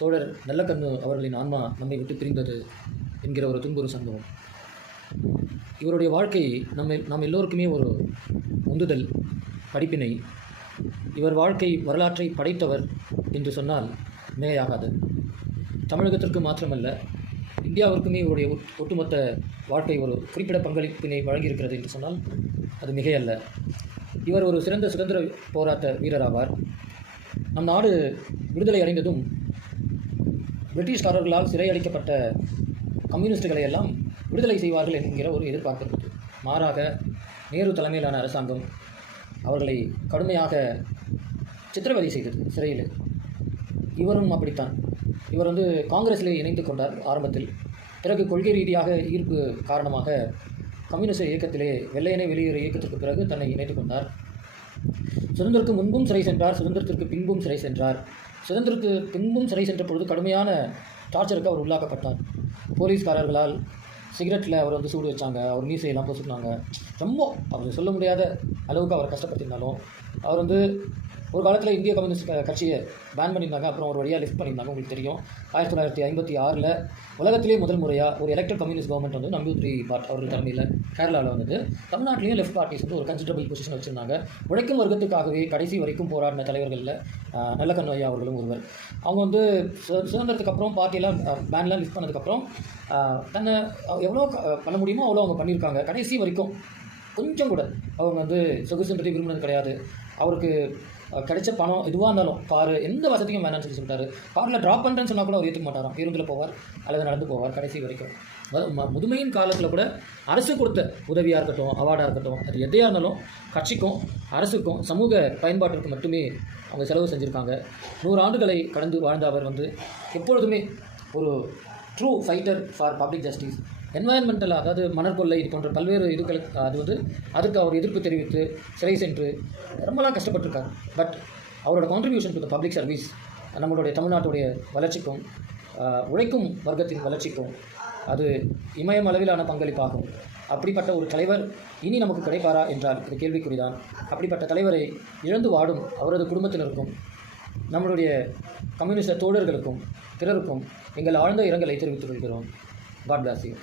தோழர் நல்லக்கண்ணு அவர்களின் ஆன்மா நம்மை விட்டு பிரிந்தது என்கிற ஒரு துன்புறு சம்பவம். இவருடைய வாழ்க்கை நாம் எல்லோருக்குமே ஒரு உந்துதல், படிப்பினை. இவர் வாழ்க்கை வரலாற்றை படைத்தவர் என்று சொன்னால் மிகையாகாது. தமிழகத்திற்கு மாத்திரமல்ல, இந்தியாவிற்குமே இவருடைய ஒட்டுமொத்த வாழ்க்கை ஒரு குறிப்பிட்ட பங்களிப்பினை வழங்கியிருக்கிறது என்று சொன்னால் அது மிகையல்ல. இவர் ஒரு சிறந்த சுதந்திர போராட்ட வீரராவார். நம் நாடு விடுதலை அடைந்ததும் பிரிட்டிஷ்காரர்களால் சிறையளிக்கப்பட்ட கம்யூனிஸ்டுகளை எல்லாம் விடுதலை செய்வார்கள் என்கிற ஒரு எதிர்பார்ப்பு இருந்தது. மாறாக நேரு தலைமையிலான அரசாங்கம் அவர்களை கடுமையாக சித்திரவதை செய்தது சிறையில். இவரும் அப்படித்தான். இவர் காங்கிரஸிலே இணைந்து கொண்டார் ஆரம்பத்தில். பிறகு கொள்கை ரீதியாக ஈர்ப்பு காரணமாக கம்யூனிஸ்ட் இயக்கத்திலே வெள்ளையனே வெளியேறு இயக்கத்திற்கு பிறகு தன்னை இணைத்துக் கொண்டார். சுதந்திரத்துக்கு முன்பும் சிறை சென்றார், சுதந்திரத்திற்கு பின்பும் சிறை சென்றார். சுதந்திரத்துக்கு பின்பும் சிறை சென்ற பொழுது கடுமையான டார்ச்சருக்கு அவர் உள்ளாக்கப்பட்டார். போலீஸ்காரர்களால் சிகரெட்டில் அவர் சூடு வச்சாங்க, அவர் மீசையெல்லாம் போச்சுனாங்க. ரொம்ப அவர் சொல்ல முடியாத அளவுக்கு அவர் கஷ்டப்பட்டிருந்தாலும் அவர் ஒரு காலத்தில் இந்திய கம்யூனிஸ்ட் கட்சியை பேன் பண்ணியிருந்தாங்க. அப்புறம் ஒரு வழியாக லிஃப்ட் பண்ணியிருந்தாங்க. உங்களுக்கு தெரியும், 1956 உலகத்திலே முதல் முறையாக ஒரு எலெக்டட் கம்யூனிஸ்ட் கவர்மெண்ட் நம்பூதிரி பாட் அவர்கள் தலைமையில் கேரளாவில் வந்தது. தமிழ்நாட்டிலையும் லெஃப்ட் பார்ட்டிஸ் ஒரு கன்சிடரபிள் பொசிஷன் வச்சுருந்தாங்க. உழைக்கும் வர்க்கத்துக்காகவே கடைசி வரைக்கும் போராடின தலைவர்களில் நல்லக்கண்ணு ஐயா அவர்களும் ஒருவர். அவங்க சுதந்திரத்துக்கு அப்புறம் பார்ட்டியெல்லாம் பேன்லாம் லிஃப்ட் பண்ணதுக்கப்புறம் தன்னை எவ்வளோ பண்ண முடியுமோ அவ்வளோ அவங்க பண்ணியிருக்காங்க. கடைசி வரைக்கும் கொஞ்சம் கூட அவங்க சொகுசுன்றதை விரும்பினது கிடையாது. அவருக்கு கிடைச்ச பணம் எதுவாக இருந்தாலும், காரு எந்த வசதியும் வேணான்னு சொல்லிட்டாரு. காரில் ட்ராப் பண்ணுறேன்னு சொன்னால் கூட அவர் ஏற்றுக்க மாட்டாராம். பேருந்தில் போவார் அல்லது நடந்து போவார் கடைசி வரைக்கும். முதுமையின் காலத்தில் கூட அரசு கொடுத்த உதவியாக இருக்கட்டும், அவார்டாக இருக்கட்டும், அது எதையாக இருந்தாலும் கட்சிக்கும் அரசுக்கும் சமூக பயன்பாட்டிற்கு மட்டுமே அவங்க செலவு செஞ்சுருக்காங்க. 100 ஆண்டுகளை கடந்து வாழ்ந்த அவர் எப்பொழுதுமே ஒரு true fighter for public justice. என்வாயன்மெண்டலாக, அதாவது மணற்கொள்ளை இது போன்ற பல்வேறு இதுகளுக்கு அதுக்கு அவர் எதிர்ப்பு தெரிவித்து சிறை சென்று ரொம்பலாம் கஷ்டப்பட்டிருக்கார். பட் அவரோட contribution to the public service நம்மளுடைய தமிழ்நாட்டுடைய வளர்ச்சிக்கும் உழைக்கும் வர்க்கத்தின் வளர்ச்சிக்கும் அது இமயம் அளவிலான பங்களிப்பாகும். அப்படிப்பட்ட ஒரு தலைவர் இனி நமக்கு கிடைப்பாரா என்றால் இது கேள்விக்குறிதான். அப்படிப்பட்ட தலைவரை இழந்து வாடும் அவரது குடும்பத்தினருக்கும் நம்மளுடைய கம்யூனிஸ்ட தோழர்களுக்கும் பிறருக்கும் எங்கள் ஆழ்ந்த இரங்கலை தெரிவித்துக் கொள்கிறோம். God bless you.